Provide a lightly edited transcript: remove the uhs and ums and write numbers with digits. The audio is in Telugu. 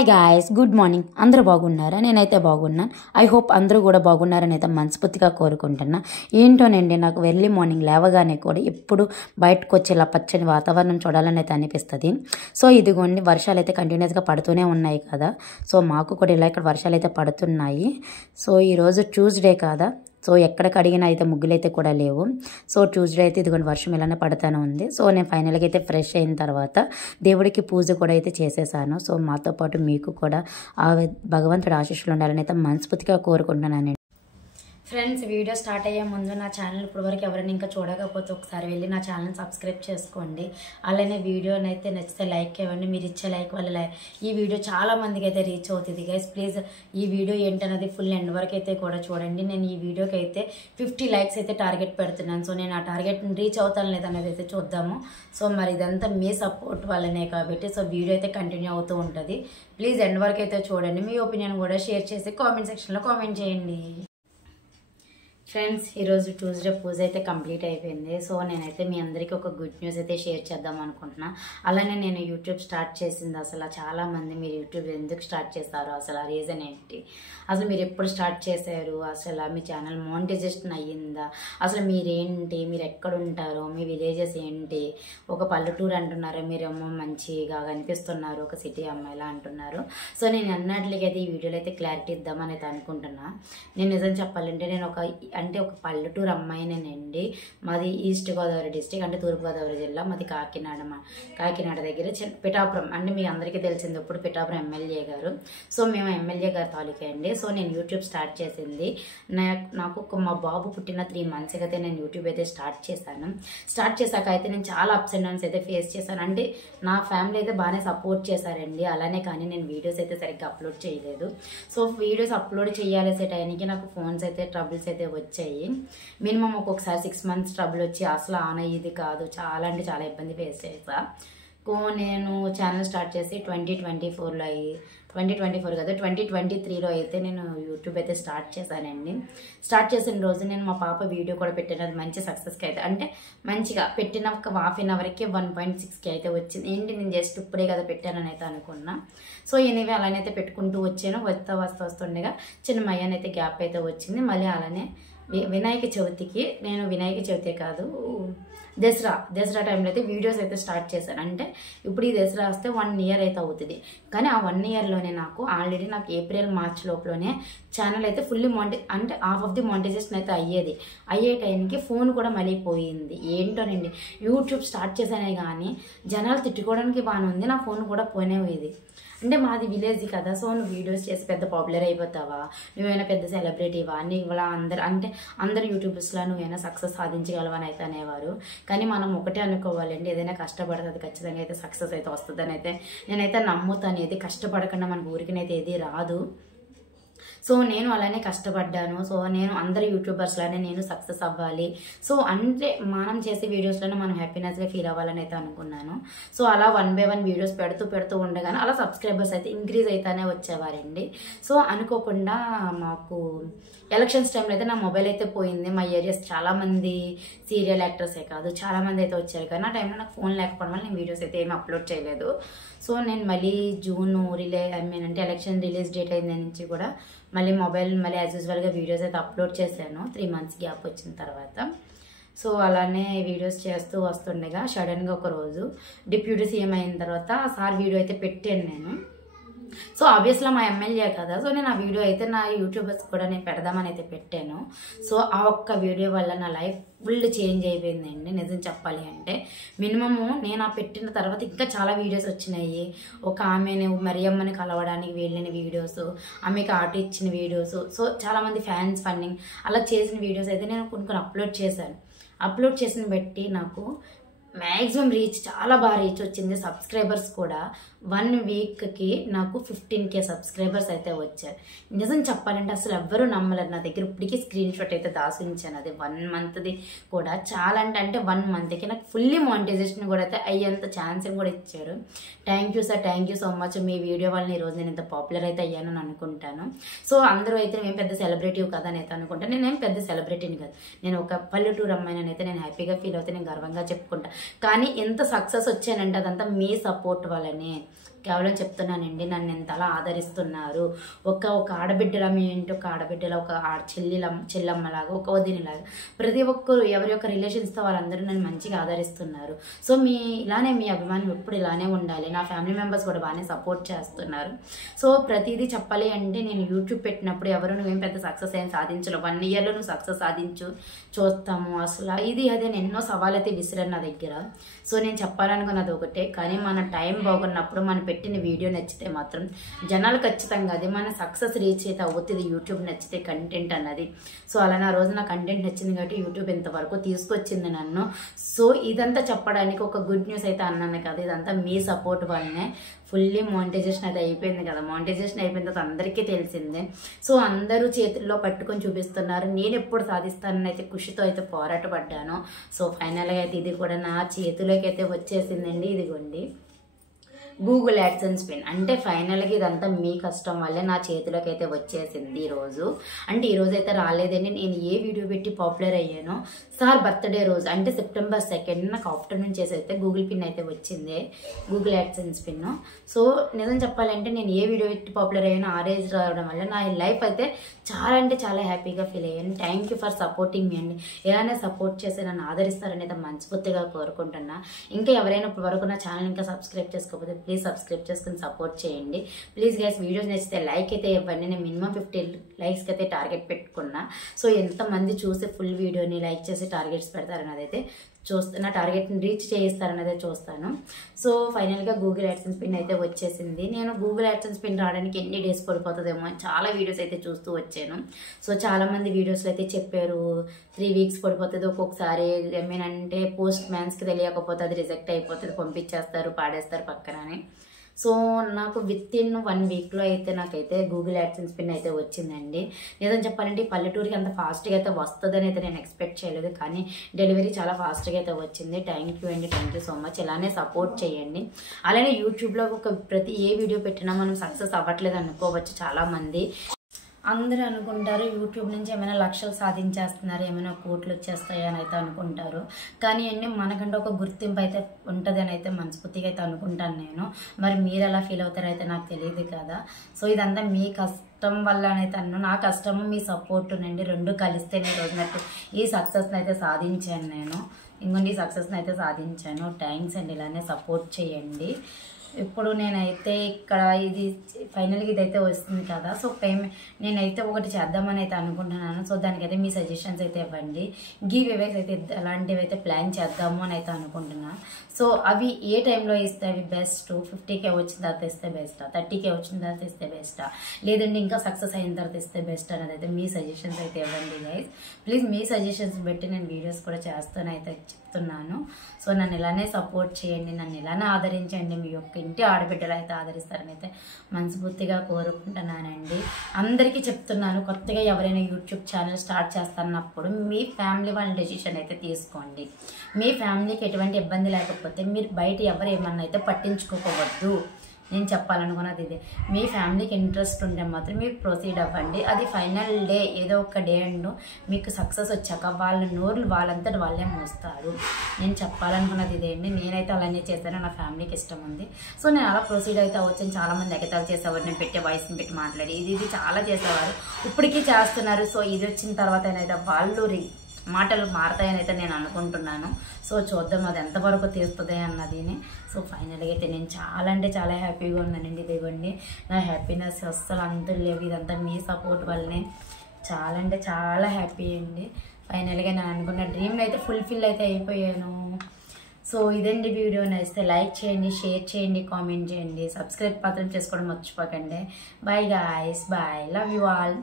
Hi guys, good morning. అందరూ బాగున్నారా? నేనైతే బాగున్నాను. ఐ హోప్ అందరూ కూడా బాగున్నారని అయితే మనస్ఫూర్తిగా కోరుకుంటున్నా. ఏంటోనండి, నాకు ఎర్లీ మార్నింగ్ లేవగానే కూడా ఎప్పుడు బయటకు వచ్చి ఇలా పచ్చని వాతావరణం చూడాలని అయితే అనిపిస్తుంది. సో ఇదిగోండి, వర్షాలు అయితే కంటిన్యూస్గా పడుతూనే ఉన్నాయి కదా. సో మాకు కూడా ఇలా ఇక్కడ వర్షాలు అయితే పడుతున్నాయి. సో ఈరోజు ట్యూస్డే కదా, సో ఎక్కడికి అడిగినా అయితే ముగ్గులు అయితే కూడా లేవు. సో ట్యూస్డే అయితే ఇదిగోండి వర్షం ఇలానే పడుతూనే ఉంది. సో నేను ఫైనల్గా అయితే ఫ్రెష్ అయిన తర్వాత దేవుడికి పూజ కూడా అయితే చేసేసాను. సో మాతో పాటు మీకు కూడా ఆ భగవంతుడి ఆశీస్సులు ఉండాలని అయితే మనస్ఫూర్తిగా కోరుకుంటున్నానండి. ఫ్రెండ్స్, వీడియో స్టార్ట్ అయ్యే ముందు నా ఛానల్ ఇప్పటివరకు ఎవరైనా ఇంకా చూడకపోతే ఒకసారి వెళ్ళి నా ఛానల్ సబ్స్క్రైబ్ చేసుకోండి. అలానే వీడియోని అయితే నచ్చితే లైక్ ఇవ్వండి. మీరు ఇచ్చే లైక్ వల్ల ఈ వీడియో చాలా మందికి అయితే రీచ్ అవుతుంది. గైస్ ప్లీజ్ ఈ వీడియో ఏంటన్నది ఫుల్ ఎండ్ వరకు అయితే కూడా చూడండి. నేను ఈ వీడియోకి అయితే 50 లైక్స్ అయితే టార్గెట్ పెడుతున్నాను. సో నేను ఆ టార్గెట్ని రీచ్ అవుతాను లేదనేది అయితే చూద్దాము. సో మరి ఇదంతా మీ సపోర్ట్ వల్లనే కాబట్టి సో వీడియో అయితే కంటిన్యూ అవుతూ ఉంటుంది. ప్లీజ్ ఎండ్ వరకు అయితే చూడండి. మీ ఒపీనియన్ కూడా షేర్ చేసి కామెంట్ సెక్షన్లో కామెంట్ చేయండి. ఫ్రెండ్స్, ఈరోజు ట్యూస్డే పూజ అయితే కంప్లీట్ అయిపోయింది. సో నేనైతే మీ అందరికీ ఒక గుడ్ న్యూస్ అయితే షేర్ చేద్దాం అనుకుంటున్నా. అలానే నేను యూట్యూబ్ స్టార్ట్ చేసింది అసలు చాలామంది మీరు యూట్యూబ్ ఎందుకు స్టార్ట్ చేస్తారు, అసలు ఆ రీజన్ ఏంటి, అసలు మీరు ఎప్పుడు స్టార్ట్ చేశారు, అసలు మీ ఛానల్ మోనిటైజేషన్ అయ్యిందా, అసలు మీరేంటి, మీరు ఎక్కడుంటారు, మీ విలేజెస్ ఏంటి, ఒక పల్లెటూరు అంటున్నారు, మీరేమో మంచిగా కనిపిస్తున్నారు, ఒక సిటీ అమ్మాయిలా అంటున్నారు. సో నేను అన్నట్లుగా అయితే ఈ వీడియోలో అయితే క్లారిటీ ఇద్దామని అయితే అనుకుంటున్నా. నేను నిజం చెప్పాలంటే నేను ఒక పల్లెటూరు అమ్మాయినేనండి. మాది ఈస్ట్ గోదావరి డిస్టిక్, అంటే తూర్పుగోదావరి జిల్లా. మాది కాకినాడ దగ్గర పిఠాపురం, అంటే మీ అందరికీ తెలిసింది ఇప్పుడు పిఠాపురం ఎమ్మెల్యే గారు. సో మేము ఎమ్మెల్యే గారి తాలూకా అండి. సో నేను యూట్యూబ్ స్టార్ట్ చేసింది నాకు మా బాబు పుట్టిన 3 months అయితే నేను యూట్యూబ్ అయితే స్టార్ట్ చేశాను. స్టార్ట్ చేశాక అయితే నేను చాలా అప్స్ అండ్ డౌన్స్ అయితే ఫేస్ చేశాను. అంటే నా ఫ్యామిలీ అయితే బాగానే సపోర్ట్ చేశారండి. అలానే కానీ నేను వీడియోస్ అయితే సరిగ్గా అప్లోడ్ చేయలేదు. సో వీడియోస్ అప్లోడ్ చేయాల్సే టైంకి నాకు ఫోన్స్ అయితే ట్రబుల్స్ అయితే వచ్చాయి. మినిమం ఒక్కొక్కసారి 6 months ట్రబుల్ వచ్చి అసలు ఆన్ అయ్యేది కాదు. చాలా అంటే చాలా ఇబ్బంది ఫేస్ చేసా. నేను ఛానల్ స్టార్ట్ చేసి 2024 కదా 2023లో అయితే నేను యూట్యూబ్ అయితే స్టార్ట్ చేశానండి. స్టార్ట్ చేసిన రోజు నేను మా పాప వీడియో కూడా పెట్టాను. అది మంచి సక్సెస్కి అయితే, అంటే మంచిగా పెట్టిన ఒక ½ hourకి 1.6K అయితే వచ్చింది. ఏంటి నేను జస్ట్ ఇప్పుడే కదా పెట్టానని అయితే అనుకున్నా. సో ఎనీవే అలానైతే పెట్టుకుంటూ వచ్చాను. వస్తుండగా చిన్న మయ్యనైతే గ్యాప్ అయితే వచ్చింది. మళ్ళీ అలానే వినాయక చవితి కాదు, దసరా టైంలో అయితే వీడియోస్ అయితే స్టార్ట్ చేశాను. అంటే ఇప్పుడు ఈ దసరా వస్తే 1 year అయితే అవుతుంది. కానీ ఆ 1 yearలోనే నాకు ఆల్రెడీ April March లోపలనే ఛానల్ అయితే ఫుల్లీ అంటే హాఫ్ ఆఫ్ ది మానిటైజేషన్ అయితే అయ్యే టైంకి ఫోన్ కూడా మళ్ళీ పోయింది. ఏంటోనండి, యూట్యూబ్ స్టార్ట్ చేశానే కానీ జనాలు తిట్టుకోవడానికి బాగానే ఉంది, నా ఫోన్ కూడా పోయేది. అంటే మాది విలేజ్ కదా. సో నువ్వు వీడియోస్ చేసి పెద్ద పాపులర్ అయిపోతావా, నువ్వైనా పెద్ద సెలబ్రిటీవా, నీకు అందరు యూట్యూబర్స్లా నువ్వైనా సక్సెస్ సాధించగలవని అయితే అనేవారు. కానీ మనం ఒకటే అనుకోవాలండి, ఏదైనా కష్టపడుతుంది ఖచ్చితంగా అయితే సక్సెస్ అయితే వస్తుందని అయితే నేనైతే నమ్ముతాను. ఏది కష్టపడకుండా మనకు ఊరికనైతే ఏది రాదు. సో నేను అలానే కష్టపడ్డాను. సో నేను అందరు యూట్యూబర్స్లోనే నేను సక్సెస్ అవ్వాలి, సో అంటే మనం చేసే వీడియోస్లోనే మనం హ్యాపీనెస్గా ఫీల్ అవ్వాలని అయితే అనుకున్నాను. సో అలా 1 by 1 వీడియోస్ పెడుతూ ఉండగానే అలా సబ్స్క్రైబర్స్ అయితే ఇంక్రీజ్ అయితేనే వచ్చేవారండి. సో అనుకోకుండా మాకు ఎలక్షన్స్ టైంలో అయితే నా మొబైల్ అయితే పోయింది. మా ఏరియాస్ చాలామంది సీరియల్ యాక్టర్సే కాదు చాలామంది అయితే వచ్చారు. కానీ ఆ టైంలో నాకు ఫోన్ లేకపోవడం వల్ల నేను వీడియోస్ అయితే ఏమీ అప్లోడ్ చేయలేదు. సో నేను మళ్ళీ జూన్ అంటే ఎలక్షన్ రిలీజ్ డేట్ అయిన నుంచి కూడా మళ్ళీ మొబైల్ యాజ్ యూజువల్గా వీడియోస్ అయితే అప్లోడ్ చేశాను 3 months గ్యాప్ వచ్చిన తర్వాత. సో అలానే వీడియోస్ చేస్తూ వస్తుండగా సడన్గా ఒక రోజు డిప్యూటీ సీఎం అయిన తర్వాత సార్ వీడియో అయితే పెట్టాను నేను. సో ఆబ్వియస్గా మా ఎమ్మెల్యే కదా. సో నేను ఆ వీడియో అయితే నా యూట్యూబర్స్ కూడా నేను పెడదామని అయితే పెట్టాను. సో ఆ ఒక్క వీడియో వల్ల నా లైఫ్ ఫుల్ చేంజ్ అయిపోయిందండి. నిజం చెప్పాలి అంటే మినిమము నేను ఆ పెట్టిన తర్వాత ఇంకా చాలా వీడియోస్ వచ్చినాయి. ఒక ఆమెను మరియమ్మని కలవడానికి వెళ్ళిన వీడియోస్, ఆమెకి ఆట ఇచ్చిన వీడియోస్, సో చాలామంది ఫ్యాన్స్ ఫండింగ్ అలా చేసిన వీడియోస్ అయితే నేను కొన్ని అప్లోడ్ చేశాను. అప్లోడ్ చేసిన బట్టి నాకు మ్యాక్సిమం రీచ్ చాలా బాగా రీచ్ వచ్చింది. సబ్స్క్రైబర్స్ కూడా 1 weekకి నాకు 15K సబ్స్క్రైబర్స్ అయితే వచ్చారు. నిజం చెప్పాలంటే అసలు ఎవ్వరూ నమ్మలేరు. నా దగ్గర ఇప్పటికీ స్క్రీన్ షాట్ అయితే దాచుంచాను. అది 1 monthది కూడా. చాలా అంటే 1 monthకి నాకు ఫుల్లీ మానిటైజేషన్ కూడా అయితే అయ్యేంత ఛాన్స్ కూడా ఇచ్చారు. Thank you sir, thank you so much. Me video వల్ల ఈరోజు నేను ఇంత పాపులర్ అయితే అయ్యానని అనుకుంటాను. సో అందరూ అయితే నేను పెద్ద సెలబ్రిటీ కదా అని అయితే అనుకుంటాను. నేనేం పెద్ద సెలబ్రిటీని కాదు, నేను ఒక పల్లెటూరు అమ్మాయిని అయితే నేను హ్యాపీగా ఫీల్ అవుతే నేను గర్వంగా చెప్పుకుంటా. కానీ ఎంత సక్సెస్ వచ్చానంటే అదంతా మీ సపోర్ట్ వల్లనే. కేవలం చెప్తున్నానండి, నన్ను ఎంతలా ఆదరిస్తున్నారు. ఒక ఆడబిడ్డల మీ ఇంటి ఒక ఆడబిడ్డల ఒక చెల్లమ్మలాగా ఒక వదినలాగా ప్రతి ఒక్కరు ఎవరి యొక్క రిలేషన్స్తో వాళ్ళందరూ నన్ను మంచిగా ఆదరిస్తున్నారు. సో ఇలానే మీ అభిమానం ఎప్పుడు ఇలానే ఉండాలి. నా ఫ్యామిలీ మెంబర్స్ కూడా బాగానే సపోర్ట్ చేస్తున్నారు. సో ప్రతిదీ చెప్పాలి అంటే నేను యూట్యూబ్ పెట్టినప్పుడు ఎవరు నువ్వేం పెద్ద సక్సెస్ ఏం సాధించలేవు, 1 yearలో నువ్వు సక్సెస్ చూస్తాము అసలు ఇది అదే ఎన్నో సవాల్ అయితే విసిరాను నా దగ్గర. సో నేను చెప్పాలనుకున్నది ఒకటే, కానీ మన టైం బాగున్నప్పుడు మనం పెట్టిన వీడియో నచ్చితే మాత్రం జనాలు ఖచ్చితంగా అది మన సక్సెస్ రీచ్ అయితే అవుతుంది. యూట్యూబ్ నచ్చితే కంటెంట్ అన్నది. సో అలా నా రోజు నా కంటెంట్ నచ్చింది కాబట్టి యూట్యూబ్ ఇంతవరకు తీసుకొచ్చింది నన్ను. సో ఇదంతా చెప్పడానికి ఒక గుడ్ న్యూస్ అయితే అన్నాను కదా, ఇదంతా మీ సపోర్ట్ వల్లనే. ఫుల్లీ మానిటైజేషన్ అయితే అయిపోయింది కదా, మానిటైజేషన్ అయిపోయిన తర్వాత అందరికీ తెలిసిందే. సో అందరూ చేతుల్లో పట్టుకొని చూపిస్తున్నారు. నేను ఎప్పుడు సాధిస్తానని అయితే ఖుషితో అయితే పోరాటపడ్డాను. సో ఫైనల్గా అయితే ఇది కూడా నా చేతిలోకి అయితే వచ్చేసిందండి. ఇదిగోండి గూగుల్ యాడ్సెన్స్ పిన్. అంటే ఫైనల్గా ఇదంతా మీ కష్టం వల్లే నా చేతిలోకి అయితే వచ్చేసింది ఈరోజు. అంటే ఈరోజు అయితే రాలేదండి, నేను ఏ వీడియో పెట్టి పాపులర్ అయ్యానో సార్ బర్త్డే రోజు అంటే September 2 నాకు ఆఫ్టర్నూన్ చేసి అయితే గూగుల్ పిన్ అయితే వచ్చింది, గూగుల్ యాడ్సెన్స్ పిన్. సో నిజం చెప్పాలంటే నేను ఏ వీడియో పెట్టి పాపులర్ అయ్యానో ఆ రేజ్ రావడం వల్ల నా లైఫ్ అయితే చాలా అంటే చాలా హ్యాపీగా ఫీల్ అయ్యాను. థ్యాంక్ యూ ఫర్ సపోర్టింగ్ మీ అండి. ఇలానే సపోర్ట్ చేసి నన్ను ఆదరిస్తారని అయితే మనస్ఫూర్తిగా కోరుకుంటున్నా. ఇంకా ఎవరైనా ఇప్పుడు వరకు నా ఛానల్ ఇంకా సబ్స్క్రైబ్ చేసుకోకపోతే ప్లీజ్ సబ్స్క్రైబ్ చేసుకుని సపోర్ట్ చేయండి. ప్లీజ్ గైస్ వీడియోస్ నచ్చితే లైక్ అయితే ఇవ్వండి. నేను మినిమం 50 లైక్స్కి అయితే టార్గెట్ పెట్టుకున్నా. సో ఎంతమంది చూసి ఫుల్ వీడియోని లైక్ చేసి టార్గెట్స్ పెడతారన్నది అయితే నా టార్గెట్ని రీచ్ చేయిస్తారన్నదే చూస్తాను. సో ఫైనల్గా గూగుల్ యాడ్సెన్స్ పిన్ అయితే వచ్చేసింది. నేను గూగుల్ యాడ్సెన్స్ పిన్ రావడానికి ఎన్ని డేస్ పడిపోతుందేమో అని చాలా వీడియోస్ అయితే చూస్తూ వచ్చాను. సో చాలామంది వీడియోస్లో అయితే చెప్పారు 3 weeks పడిపోతుంది, ఒక్కొక్కసారి ఏమేనంటే పోస్ట్ మ్యాన్స్కి తెలియకపోతే అది రిజెక్ట్ అయిపోతుంది, పంపించేస్తారు పాడేస్తారు పక్కన అని. సో నాకు వితిన్ 1 weekలో అయితే నాకైతే గూగుల్ యాడ్సెన్స్ పిన్ అయితే వచ్చిందండి. నిజం చెప్పాలంటే పల్లెటూరికి అంత ఫాస్ట్గా అయితే వస్తుందని అయితే నేను ఎక్స్పెక్ట్ చేయలేదు, కానీ డెలివరీ చాలా ఫాస్ట్గా అయితే వచ్చింది. థ్యాంక్ యూ అండి, థ్యాంక్ యూ సో మచ్. ఇలానే సపోర్ట్ చేయండి. అలానే యూట్యూబ్లో ప్రతి ఏ వీడియో పెట్టినా మనం సక్సెస్ అవ్వట్లేదు అనుకోవచ్చు చాలామంది. అందరూ అనుకుంటారు యూట్యూబ్ నుంచి ఏమైనా లక్షలు సాధించేస్తున్నారు, ఏమైనా కోట్లు వచ్చేస్తాయి అని అయితే అనుకుంటారు. కానీ అన్నీ మనకంటే ఒక గుర్తింపు అయితే ఉంటుంది అని అయితే మనస్ఫూర్తిగా అయితే అనుకుంటాను నేను. మరి మీరు ఎలా ఫీల్ అవుతారో అయితే నాకు తెలియదు కదా. సో ఇదంతా మీ కష్టం వల్ల అయితే అన్నాను. నా కష్టము మీ సపోర్ట్ నుండి 2 కలిస్తే నేను రోజునట్టు ఈ సక్సెస్ని అయితే సాధించాను. నేను ఇంకొన్ని సక్సెస్ని అయితే సాధించాను. థ్యాంక్స్ అండి, ఇలానే సపోర్ట్ చేయండి. ఇప్పుడు నేనైతే ఇక్కడ ఇది ఫైనల్గా ఇదైతే వస్తుంది కదా. సో నేనైతే ఒకటి చేద్దామని అయితే అనుకుంటున్నాను. సో దానికైతే మీ సజెషన్స్ అయితే ఇవ్వండి. గివ్ అవేస్ అయితే అలాంటివి అయితే ప్లాన్ చేద్దాము అని అయితే అనుకుంటున్నాను. సో అవి ఏ టైంలో ఇస్తే అవి బెస్ట్? 50K వచ్చిన తర్వాత ఇస్తే బెస్టా, 30K వచ్చిన తర్వాత ఇస్తే బెస్టా, లేదంటే ఇంకా సక్సెస్ అయిన తర్వాత ఇస్తే బెస్ట్ అనేది అయితే మీ సజెషన్స్ అయితే ఇవ్వండి గైస్. ప్లీజ్ మీ సజెషన్స్ బట్టి నేను వీడియోస్ కూడా చేస్తాను అయితే చెప్తున్నాను. సో నన్ను ఇలానే సపోర్ట్ చేయండి, నన్ను ఇలానే ఆదరించండి. మీ యొక్క ఇంటి ఆడబిడ్డలు అయితే ఆదరిస్తారని అయితే మనస్ఫూర్తిగా కోరుకుంటున్నానండి. అందరికీ చెప్తున్నాను, కొత్తగా ఎవరైనా యూట్యూబ్ ఛానల్ స్టార్ట్ చేస్తున్నప్పుడు మీ ఫ్యామిలీ వాళ్ళ డెసిషన్ అయితే తీసుకోండి. మీ ఫ్యామిలీకి ఎటువంటి ఇబ్బంది లేకపోతే మీరు బయట ఎవరు ఏమన్నా అయితే పట్టించుకోవద్దు. నేను చెప్పాలనుకున్నది ఇదే. మీ ఫ్యామిలీకి ఇంట్రెస్ట్ ఉంటే మాత్రం మీరు ప్రొసీడ్ అవ్వండి. అది ఫైనల్ డే ఏదో ఒక డే అండ్ మీకు సక్సెస్ వచ్చాక వాళ్ళ నోర్లు వాళ్ళంతటి వాళ్ళే మోస్తారు. నేను చెప్పాలనుకున్నది ఇదేంటి. నేనైతే అలానే చేశాను, నా ఫ్యామిలీకి ఇష్టం ఉంది. సో నేను అలా ప్రొసీడ్ అయితే వచ్చాను. చాలామంది ఎగతాలు చేసేవారు, నేను పెట్టే వాయిస్ని పెట్టి మాట్లాడి ఇది చాలా చేసేవారు, ఇప్పటికీ చేస్తున్నారు. సో ఇది వచ్చిన తర్వాత అయితే వాళ్ళు మాటలు మారతాయని అయితే నేను అనుకుంటున్నాను. సో చూద్దాం అది ఎంతవరకు తీస్తుంది అన్నది. సో ఫైనల్గా అయితే నేను చాలా అంటే చాలా హ్యాపీగా ఉన్నానండి. ఇదివ్వండి నా హ్యాపీనెస్ అస్సలు అంతులు లేవు. ఇదంతా మీ సపోర్ట్ వల్లనే చాలా అంటే చాలా హ్యాపీ అండి. ఫైనల్గా నేను అనుకున్న డ్రీమ్ని అయితే ఫుల్ఫిల్ అయితే అయిపోయాను. సో ఇదండి వీడియో. నచ్చితే లైక్ చేయండి, షేర్ చేయండి, కామెంట్ చేయండి, సబ్స్క్రైబ్ మాత్రం చేసుకోవడం మర్చిపోకండి. Bye guys, bye, love you all.